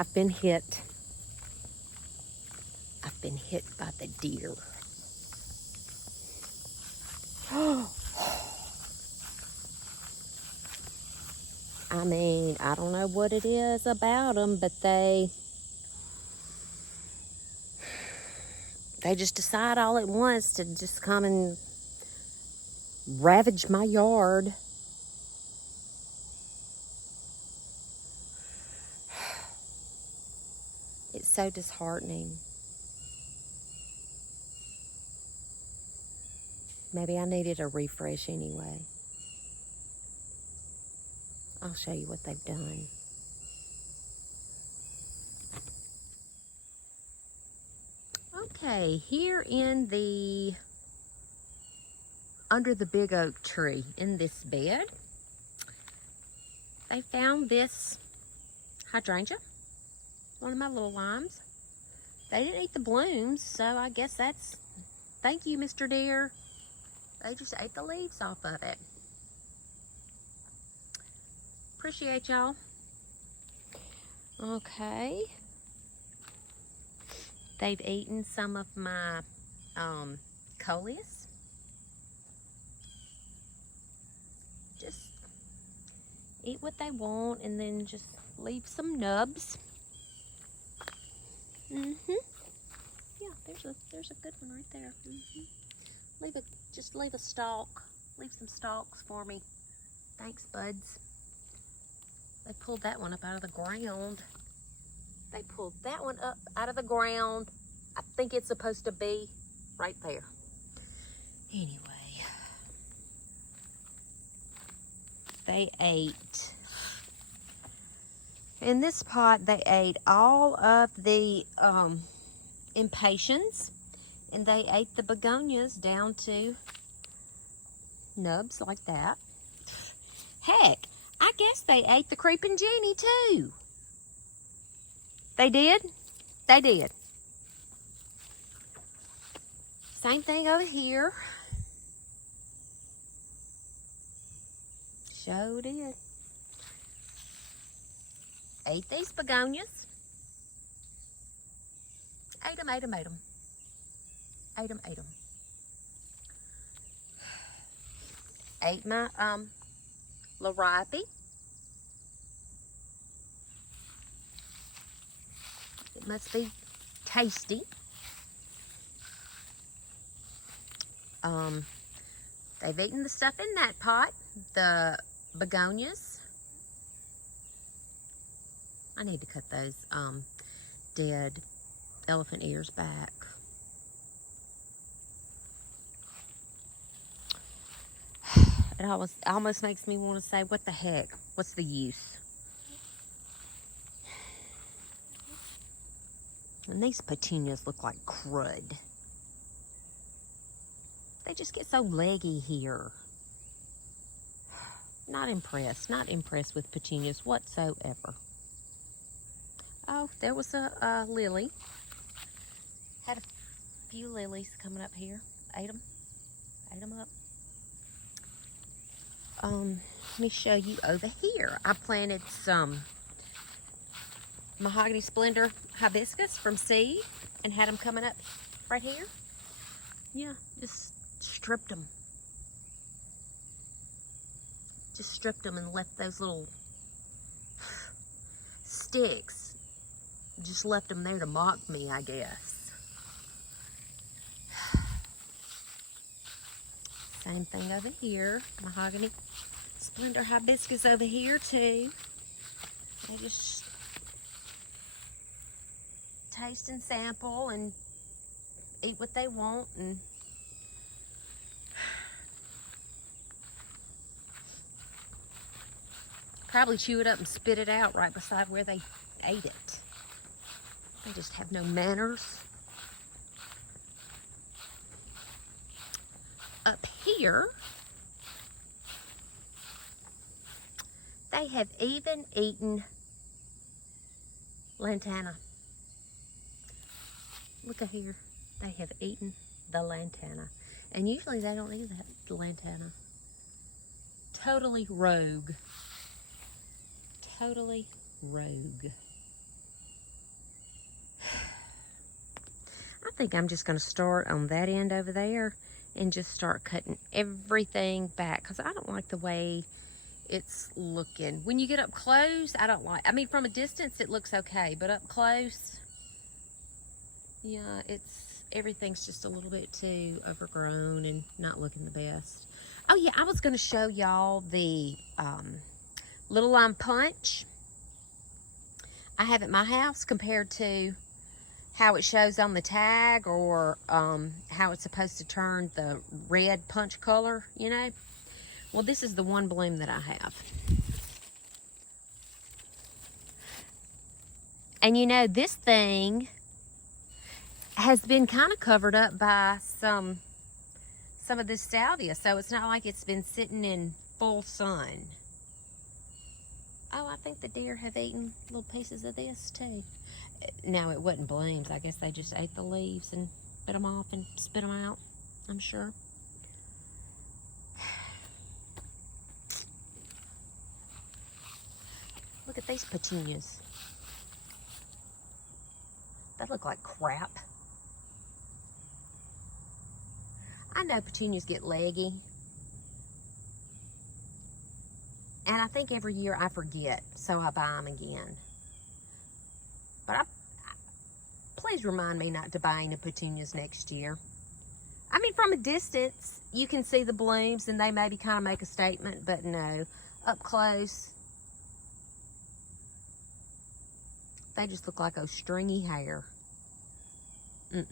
I've been hit. I've been hit by the deer. I mean, I don't know what it is about them, but they just decide all at once to just come and ravage my yard. It's so disheartening. Maybe I needed a refresh anyway. I'll show you what they've done. Okay, here in the under the big oak tree in this bed, they found this hydrangea, one of my little limes. They didn't eat the blooms, so I guess that's, thank you, Mr. Deer. They just ate the leaves off of it. Appreciate y'all. Okay. They've eaten some of my coleus. Just eat what they want and then just leave some nubs. Yeah, there's a good one right there. Just leave a stalk. Leave some stalks for me. Thanks, buds. They pulled that one up out of the ground. They pulled that one up out of the ground. I think it's supposed to be right there. Anyway, they ate. In this pot, they ate all of the impatiens, and they ate the begonias down to nubs like that. Heck, I guess they ate the creeping Jenny too. They did? They did. Same thing over here. Sure did. Ate these begonias. Ate them, ate them, ate them. Ate them, ate them. Ate my laripe. It must be tasty. They've eaten the stuff in that pot, the begonias. I need to cut those dead elephant ears back. It almost makes me want to say, what the heck? What's the use? And these petunias look like crud. They just get so leggy here. Not impressed with petunias whatsoever. Oh, there was a lily. Had a few lilies coming up here. Ate them up. Let me show you over here. I planted some mahogany splendor hibiscus from seed and had them coming up right here. Yeah, just stripped them. Just stripped them and left those little sticks. Just left them there to mock me, I guess. Same thing over here. Mahogany splendor hibiscus over here too. They just taste and sample and eat what they want, and probably chew it up and spit it out right beside where they ate it. They just have no manners. Up here, they have even eaten lantana. Look at here. They have eaten the lantana. And usually they don't eat the lantana. Totally rogue. Totally rogue. think I'm just going to start on that end over there and just start cutting everything back, because I don't like the way it's looking. When you get up close, I don't like, I mean, from a distance, it looks okay, but up close, yeah, everything's just a little bit too overgrown and not looking the best. Oh yeah, I was going to show y'all the little lime punch I have at my house compared to how it shows on the tag, or how it's supposed to turn the red punch color, you know. Well, this is the one bloom that I have. And you know, this thing has been kind of covered up by some of this salvia, so it's not like it's been sitting in full sun. Oh, I think the deer have eaten little pieces of this too. Now, it wasn't blooms. I guess they just ate the leaves and bit them off and spit them out, I'm sure. Look at these petunias. They look like crap. I know petunias get leggy. And I think every year I forget, so I buy them again. But please remind me not to buy any petunias next year. I mean, from a distance, you can see the blooms and they maybe kind of make a statement, but no, up close, they just look like those stringy hair. I'm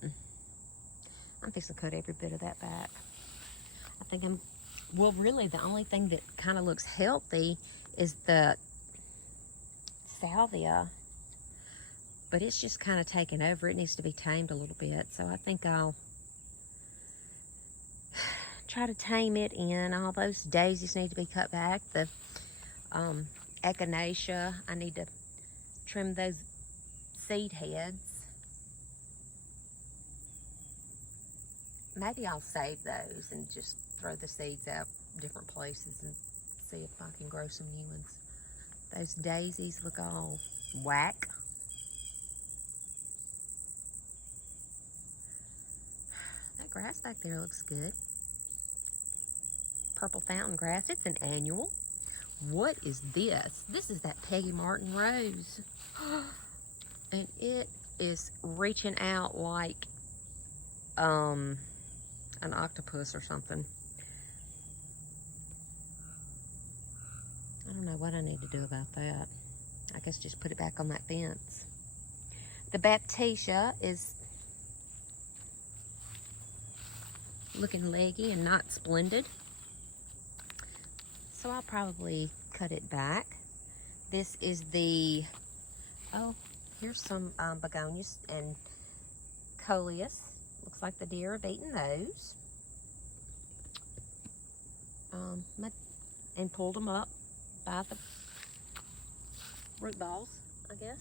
fixing to cut every bit of that back. I think well, really, the only thing that kind of looks healthy is the salvia. But it's just kind of taken over. It needs to be tamed a little bit. So I think I'll try to tame it in. All those daisies need to be cut back. The echinacea, I need to trim those seed heads. Maybe I'll save those and just throw the seeds out different places and see if I can grow some new ones. Those daisies look all whack. That grass back there looks good. Purple fountain grass. It's an annual. What is this? This is that Peggy Martin rose. And it is reaching out like an octopus or something. I don't know what I need to do about that. I guess just put it back on that fence. The Baptisia is looking leggy and not splendid, so I'll probably cut it back. This is the, oh, here's some begonias and coleus. Looks like the deer have eaten those. And pulled them up by the root balls, I guess.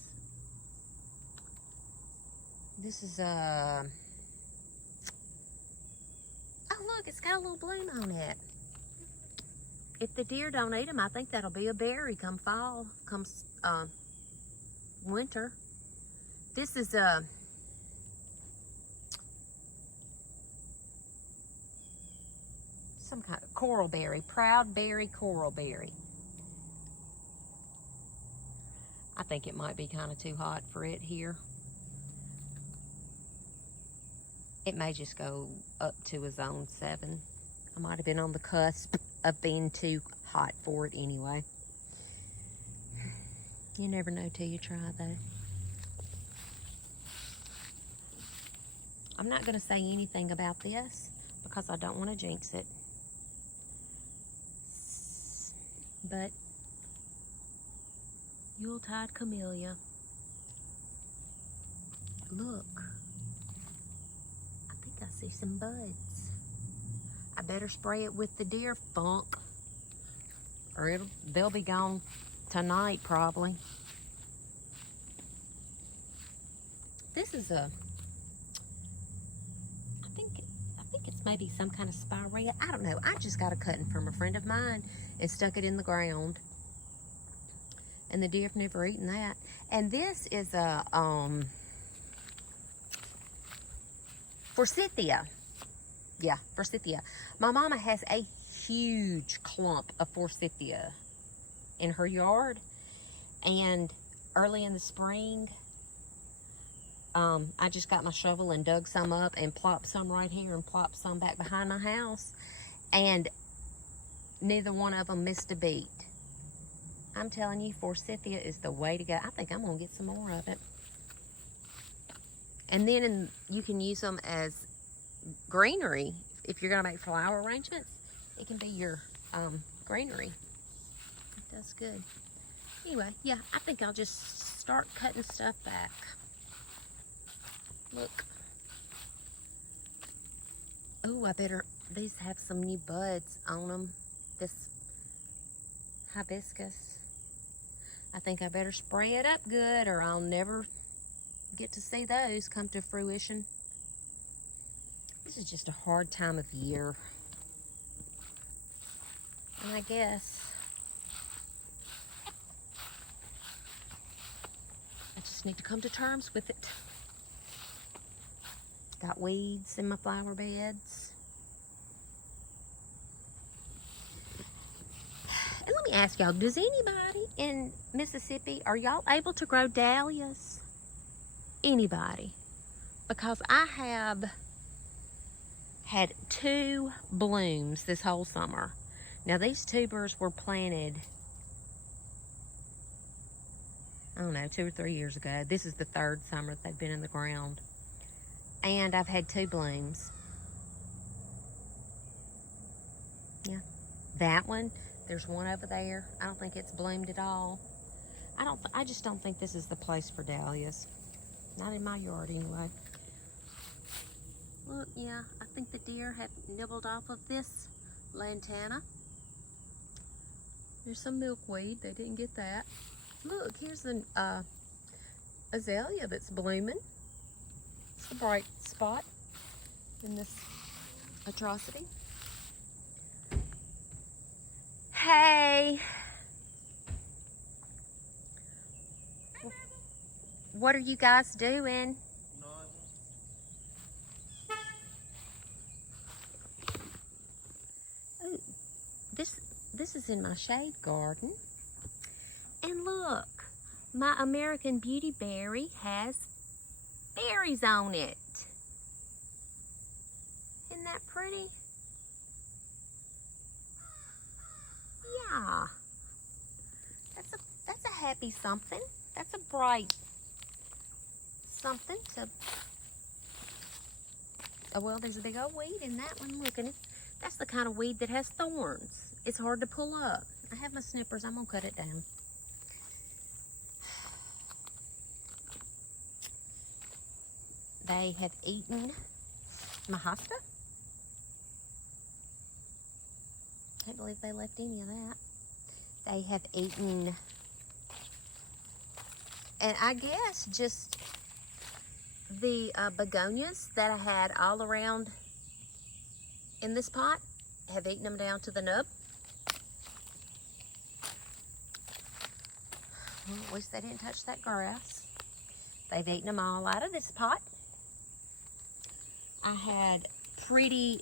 This is oh look, it's got a little bloom on it. If the deer don't eat them, I think that'll be a berry come fall, come winter. This is some kind of coral berry, proud berry, coral berry. I think it might be kind of too hot for it here. It may just go up to a zone 7. I might have been on the cusp of being too hot for it anyway. You never know till you try, though. I'm not going to say anything about this because I don't want to jinx it. But Yuletide camellia. Look. I think I see some buds. I better spray it with the deer funk, or they'll be gone tonight probably. This is a, I think it's maybe some kind of spirea. I don't know. I just got a cutting from a friend of mine and stuck it in the ground. And the deer have never eaten that. And this is a Forsythia. Yeah, forsythia. My mama has a huge clump of forsythia in her yard. And early in the spring, I just got my shovel and dug some up and plopped some right here and plopped some back behind my house. And neither one of them missed a beat. I'm telling you, forsythia is the way to go. I think I'm going to get some more of it. And then you can use them as greenery. If you're going to make flower arrangements, it can be your greenery. It does good. Anyway, yeah, I think I'll just start cutting stuff back. Look. Oh, these have some new buds on them. This hibiscus. I think I better spray it up good or I'll never get to see those come to fruition. This is just a hard time of year. And I guess I just need to come to terms with it. Got weeds in my flower beds. And let me ask y'all, does anybody in Mississippi, are y'all able to grow dahlias? Anybody? Because I have had 2 blooms this whole summer. Now these tubers were planted, I don't know, 2 or 3 years ago. This is the 3rd summer that they've been in the ground. And I've had 2 blooms. Yeah. That one, there's one over there. I don't think it's bloomed at all. I just don't think this is the place for dahlias. Not in my yard anyway. Look, yeah, I think the deer have nibbled off of this lantana. There's some milkweed. They didn't get that. Look, here's an azalea that's blooming. It's a bright spot in this atrocity. Hey. What are you guys doing? Oh, this is in my shade garden. And look, my American Beauty Berry has berries on it. Isn't that pretty? Yeah. That's a happy something. That's a bright something to... Oh, well, there's a big old weed in that one. Look at it. That's the kind of weed that has thorns. It's hard to pull up. I have my snippers. I'm going to cut it down. They have eaten my hosta. Can't believe they left any of that. They have eaten, and I guess just the begonias that I had all around in this pot have eaten them down to the nub. Well, at least they didn't touch that grass. They've eaten them all out of this pot. I had pretty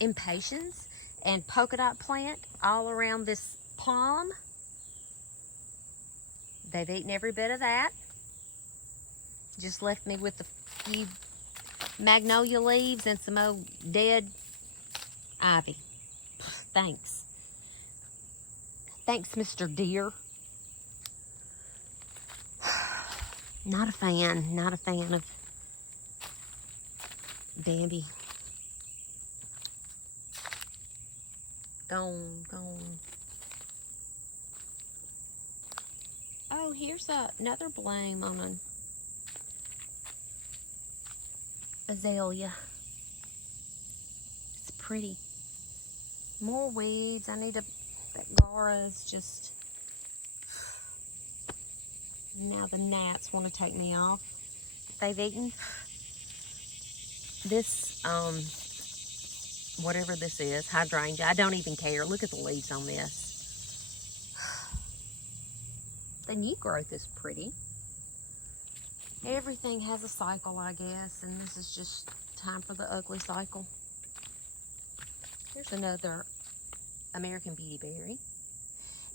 impatiens and polka dot plant all around this palm. They've eaten every bit of that. Just left me with a few magnolia leaves and some old dead ivy. Thanks. Thanks, Mr. Deer. Not a fan of Bambi. Gone. Oh, here's another bloom on an azalea. It's pretty. More weeds. I need to... That Gara is just... Now the gnats want to take me off. They've eaten this, whatever this is, hydrangea. I don't even care. Look at the leaves on this. The new growth is pretty. Everything has a cycle, I guess, and this is just Time for the ugly cycle. Here's another American Beauty Berry.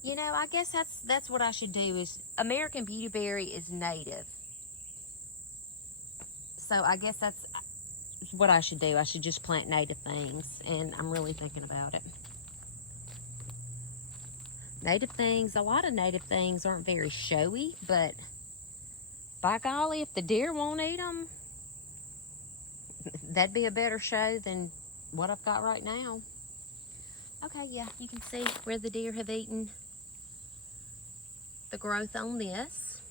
You know, I guess that's what I should do. Is American Beauty Berry is native, so I guess that's what I should do. I should just plant native things, and I'm really thinking about it. Native things, a lot of native things aren't very showy, but by golly, if the deer won't eat them, that'd be a better show than what I've got right now. Okay, yeah, you can see where the deer have eaten the growth on this.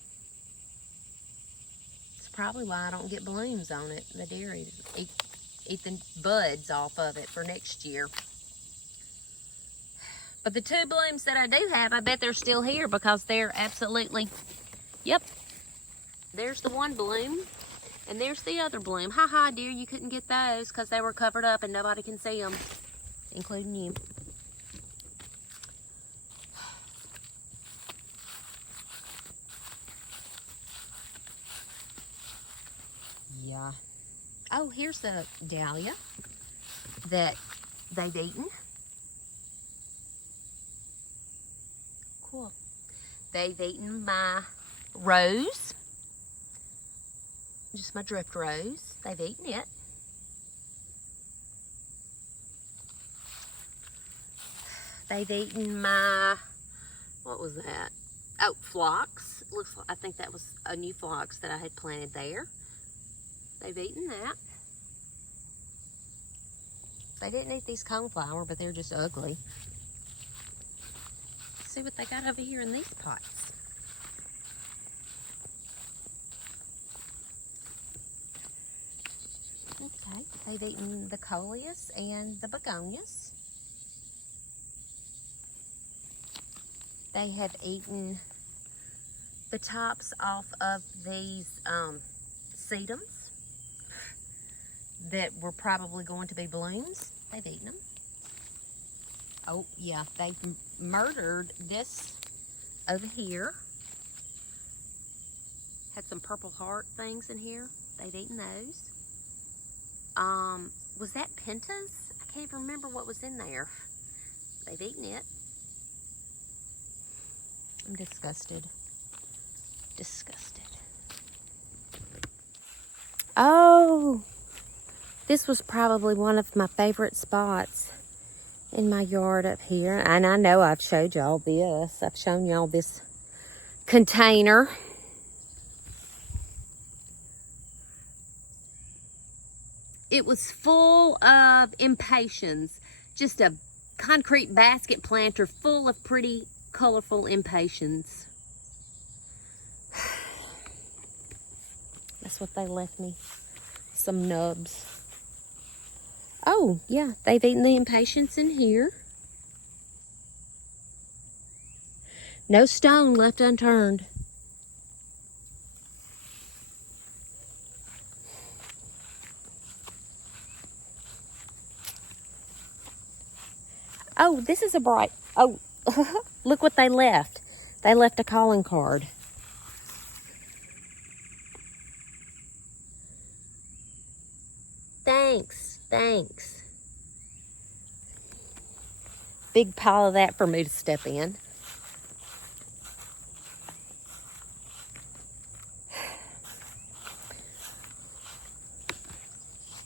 It's probably why I don't get blooms on it. The deer eat the buds off of it for next year. But the 2 blooms that I do have, I bet they're still here because they're absolutely, yep. There's the 1 bloom, and there's the other bloom. Ha, dear, you couldn't get those because they were covered up and nobody can see them, including you. Yeah. Oh, here's the dahlia that they've eaten. Cool. They've eaten my rose. Just my drift rose. They've eaten it. They've eaten my, what was that? Oh, phlox. Looks like, I think that was a new phlox that I had planted there. They've eaten that. They didn't eat these coneflower, but they're just ugly. Let's see what they got over here in these pots. Okay, they've eaten the coleus and the begonias. They have eaten the tops off of these sedums that were probably going to be blooms. They've eaten them. Oh, yeah, they've murdered this over here. Had some purple heart things in here. They've eaten those. Was that pentas? I can't remember what was in there. They've eaten it. I'm disgusted. Disgusted. Oh, this was probably one of my favorite spots in my yard up here. And I know I've showed y'all this. I've shown y'all this container. It was full of impatiens. Just a concrete basket planter full of pretty, colorful impatiens. That's what they left me. Some nubs. Oh, yeah, they've eaten the impatiens in here. No stone left unturned. Oh, this is a bright, oh, look what they left. They left a calling card. Thanks. Big pile of that for me to step in.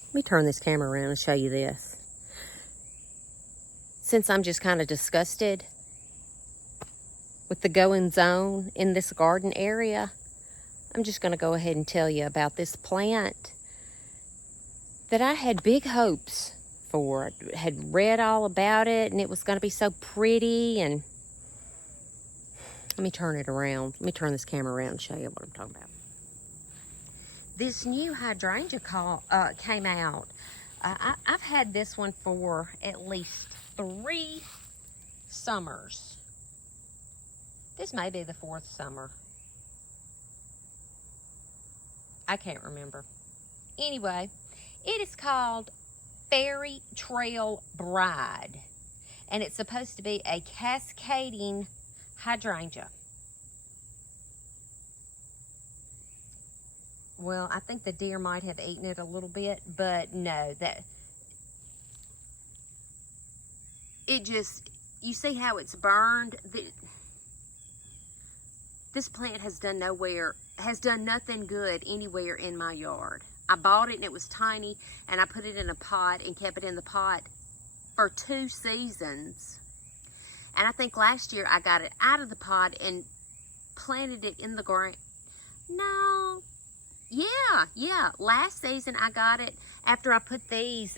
Let me turn this camera around and show you this. Since I'm just kind of disgusted with the goings on in this garden area, I'm just going to go ahead and tell you about this plant that I had big hopes for. I had read all about it, and it was going to be so pretty. And let me turn it around. Let me turn this camera around and show you what I'm talking about. This new hydrangea came out. I've had this one for at least 3 summers. This may be the 4th summer. I can't remember. Anyway, it is called Fairy Trail Bride, and it's supposed to be a cascading hydrangea. well, I think the deer might have eaten it a little bit, but no, it just, you see how it's burned? This plant has done nothing good anywhere in my yard. I bought it and it was tiny, and I put it in a pot and kept it in the pot for 2 seasons. And I think last year I got it out of the pot and planted it in the ground. No, yeah. Last season I got it after I put these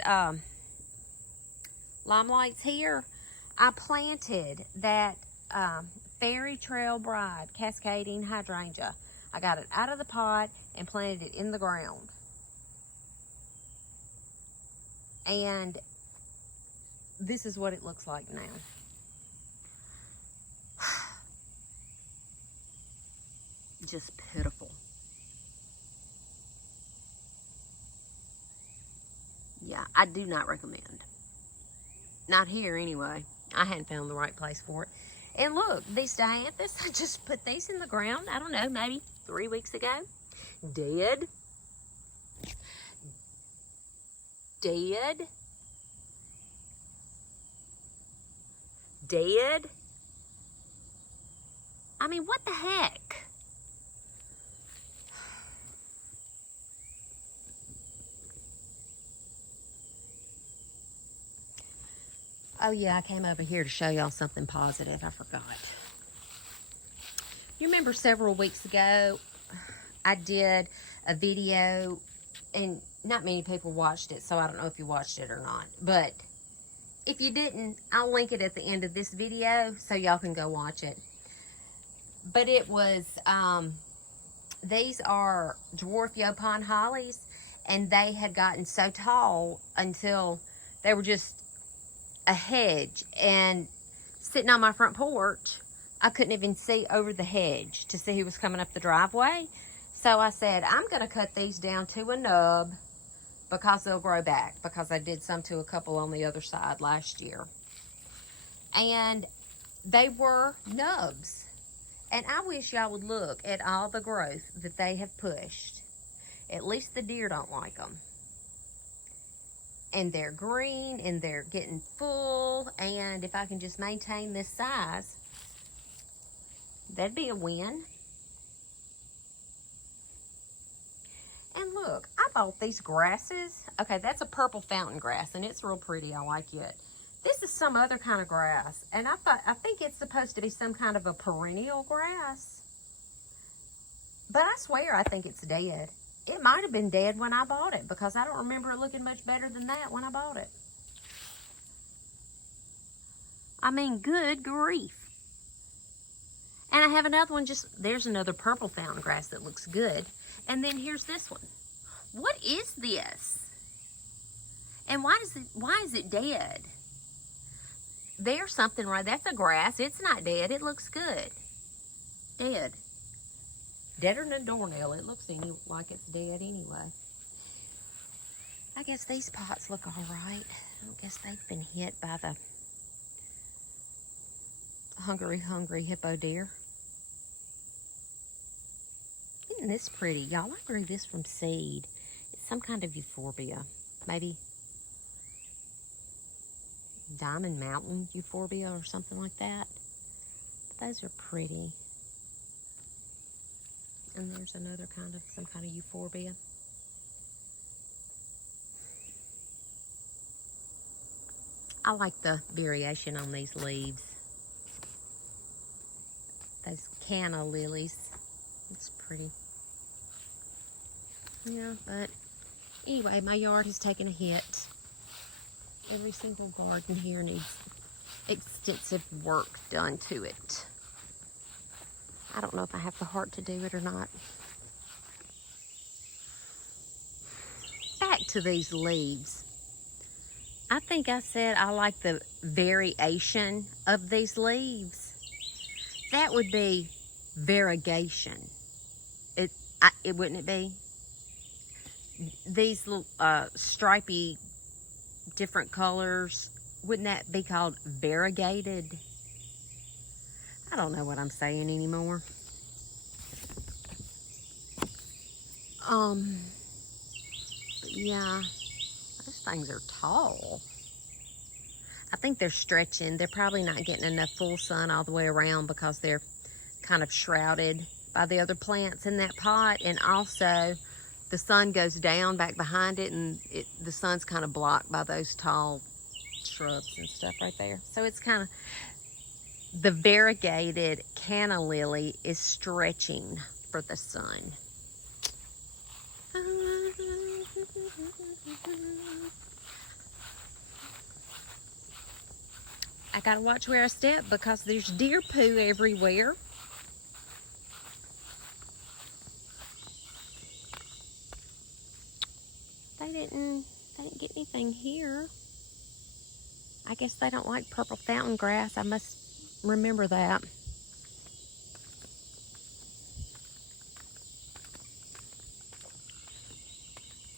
limelights here. I planted that Fairy Trail Bride Cascading Hydrangea. I got it out of the pot and planted it in the ground. And this is what it looks like now. Just pitiful. Yeah, I do not recommend. Not here anyway. I hadn't found the right place for it. And look, these dianthus, I just put these in the ground, I don't know, maybe 3 weeks ago. Dead. I mean, what the heck? Oh yeah, I came over here to show y'all something positive. I forgot. You remember several weeks ago, I did a video, and not many people watched it, so I don't know if you watched it or not. But if you didn't, I'll link it at the end of this video so y'all can go watch it. But it was, these are dwarf Yopon hollies, and they had gotten so tall until they were just a hedge. And sitting on my front porch, I couldn't even see over the hedge to see who was coming up the driveway. So I said, I'm going to cut these down to a nub because they'll grow back, because I did some to a couple on the other side last year. And they were nubs. And I wish y'all would look at all the growth that they have pushed. At least the deer don't like them. And they're green, and they're getting full. And if I can just maintain this size, that'd be a win. And look, I bought these grasses. Okay, that's a purple fountain grass, and it's real pretty. I like it. This is some other kind of grass, and I think it's supposed to be some kind of a perennial grass. But I swear I think it's dead. It might have been dead when I bought it, because I don't remember it looking much better than that when I bought it. I mean, good grief. And I have another one, there's another purple fountain grass that looks good. And then here's this one. What is this? And why is it dead? There's something right. That's a grass. It's not dead. It looks good. Dead. Deader than a doornail. It looks like it's dead anyway. I guess these pots look all right. I guess they've been hit by the hungry hippo deer. Isn't this pretty? Y'all, I grew this from seed. It's some kind of euphorbia. Maybe Diamond Mountain euphorbia or something like that. But those are pretty. And there's another some kind of euphorbia. I like the variation on these leaves. Those canna lilies. It's pretty. Yeah, but anyway, my yard has taken a hit. Every single garden here needs extensive work done to it. I don't know if I have the heart to do it or not. Back to these leaves. I think I said I like the variation of these leaves. That would be variegation. It wouldn't it be? These little stripy, different colors, wouldn't that be called variegated? I don't know what I'm saying anymore. But yeah, those things are tall. I think they're stretching. They're probably not getting enough full sun all the way around because they're kind of shrouded by the other plants in that pot. And also the sun goes down back behind it, and the sun's kind of blocked by those tall shrubs and stuff right there. So it's kind of, the variegated canna lily is stretching for the sun. I gotta watch where I step because there's deer poo everywhere. They didn't get anything here. I guess they don't like purple fountain grass. I must remember that.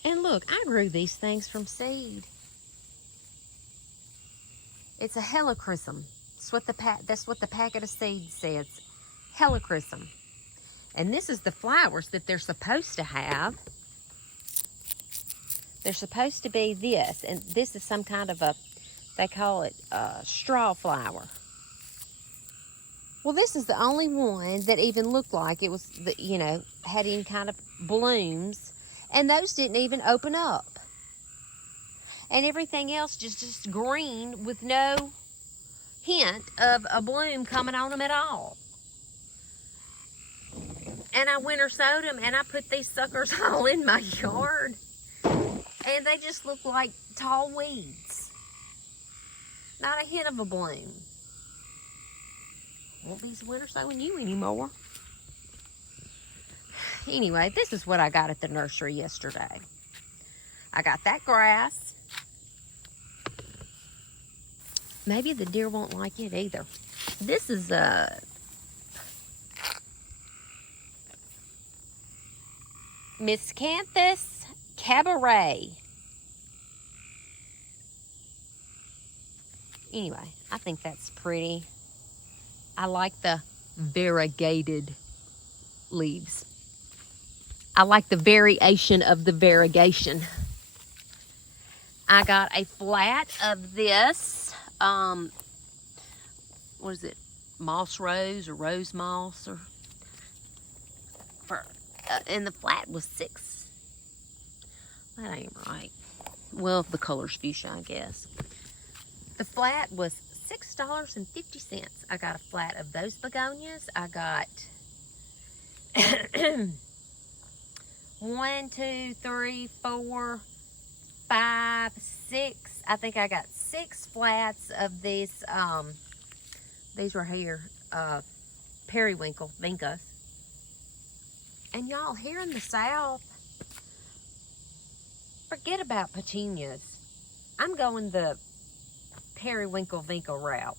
And look, I grew these things from seed. It's a helichrysum. That's what the packet of seeds says. Helichrysum. And this is the flowers that they're supposed to have. They're supposed to be this, and this is some kind of they call it a straw flower. Well, this is the only one that even looked like it was, had any kind of blooms, and those didn't even open up. And everything else just green with no hint of a bloom coming on them at all. And I winter sowed them, and I put these suckers all in my yard. And they just look like tall weeds. Not a hint of a bloom. Won't be winter sowing you anymore. Anyway, this is what I got at the nursery yesterday. I got that grass. Maybe the deer won't like it either. This is a Miscanthus cabaret. Anyway, I think that's pretty. I like the variegated leaves. I like the variation of the variegation. I got a flat of this, what is it? Moss rose or rose moss, or and the flat was $6. That ain't right. Well, the color's fuchsia, I guess. The flat was $6.50. I got a flat of those begonias. I got 1, 2, 3, 4, 5, 6. I think I got 6 flats of these. These were here, periwinkle vincas. And y'all, here in the South, forget about petunias. I'm going the periwinkle vinca route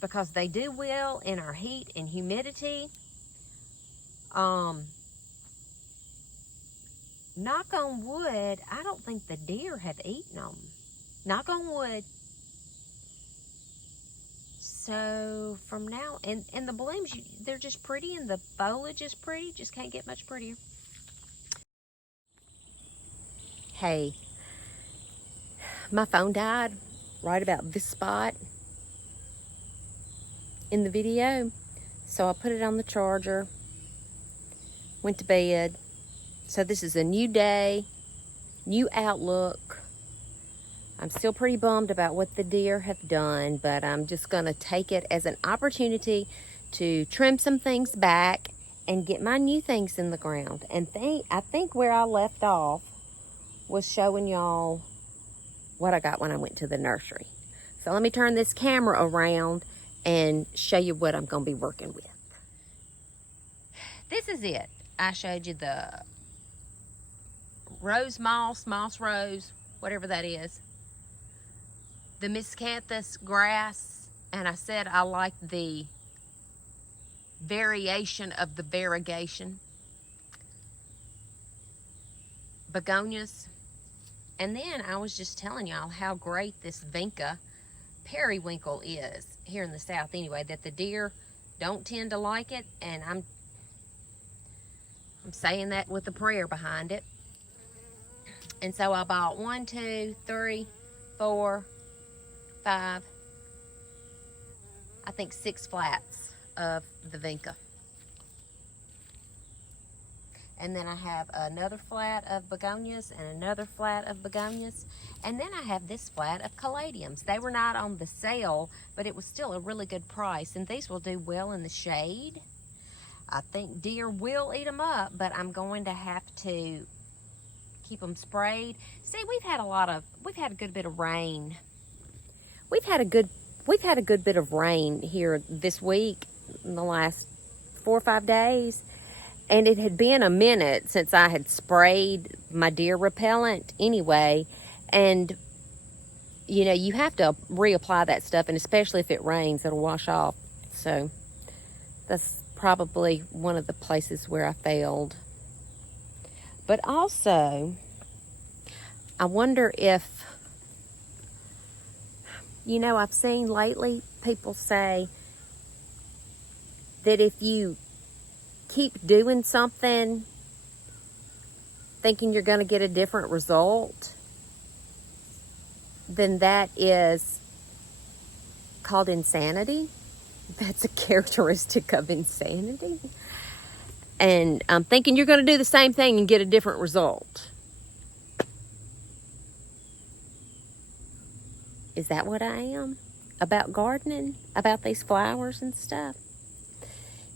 because they do well in our heat and humidity. Knock on wood, I don't think the deer have eaten them. Knock on wood. So from now, and the blooms, they're just pretty, and the foliage is pretty. Just can't get much prettier. Hey, my phone died right about this spot in the video. So I put it on the charger, went to bed. So this is a new day, new outlook. I'm still pretty bummed about what the deer have done, but I'm just gonna take it as an opportunity to trim some things back and get my new things in the ground. And I think where I left off was showing y'all what I got when I went to the nursery. So let me turn this camera around and show you what I'm gonna be working with. This is it. I showed you the rose moss rose, whatever that is. The miscanthus grass, and I said I like the variation of the variegation. Begonias. And then I was just telling y'all how great this vinca periwinkle is here in the South anyway, that the deer don't tend to like it, and I'm saying that with a prayer behind it. And so I bought 1, 2, 3, 4, 5, I think 6 flats of the vinca. And then I have another flat of begonias and another flat of begonias. And then I have this flat of caladiums. They were not on the sale, but it was still a really good price. And these will do well in the shade. I think deer will eat them up, but I'm going to have to keep them sprayed. See, we've had a good bit of rain. We've had a good bit of rain here this week in the last 4 or 5 days. And it had been a minute since I had sprayed my deer repellent anyway. And, you know, you have to reapply that stuff. And especially if it rains, it'll wash off. So that's probably one of the places where I failed. But also, I wonder if, you know, I've seen lately people say that if you keep doing something thinking you're going to get a different result, then that is called insanity. That's a characteristic of insanity. And I'm thinking you're going to do the same thing and get a different result. Is that what I am? About gardening? About these flowers and stuff?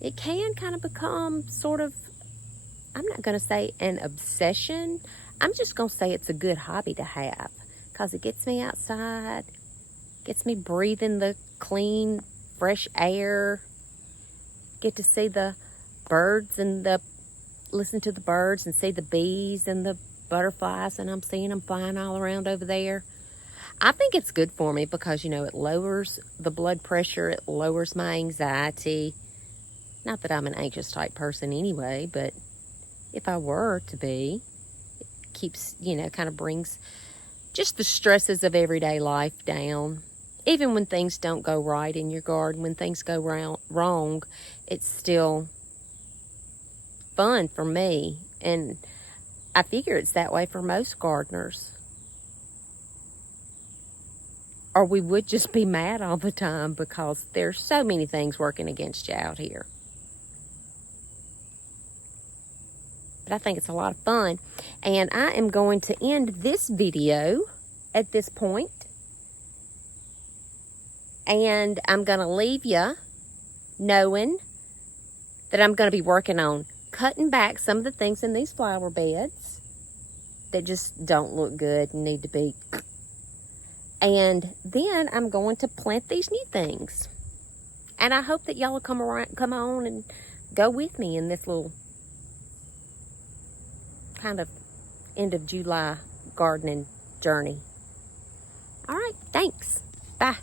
It can kind of become sort of, I'm not going to say an obsession. I'm just going to say it's a good hobby to have because it gets me outside, gets me breathing the clean, fresh air, get to see the birds and listen to the birds and see the bees and the butterflies, and I'm seeing them flying all around over there. I think it's good for me because, you know, it lowers the blood pressure, it lowers my anxiety. Not that I'm an anxious type person anyway, but if I were to be, it keeps, you know, kind of brings just the stresses of everyday life down. Even when things don't go right in your garden, when things go wrong, it's still fun for me. And I figure it's that way for most gardeners. Or we would just be mad all the time because there's so many things working against you out here. But I think it's a lot of fun. And I am going to end this video at this point. And I'm going to leave you knowing that I'm going to be working on cutting back some of the things in these flower beds that just don't look good and need to be. And then I'm going to plant these new things. And I hope that y'all will come on and go with me in this little kind of end of July gardening journey. All right, thanks. Bye.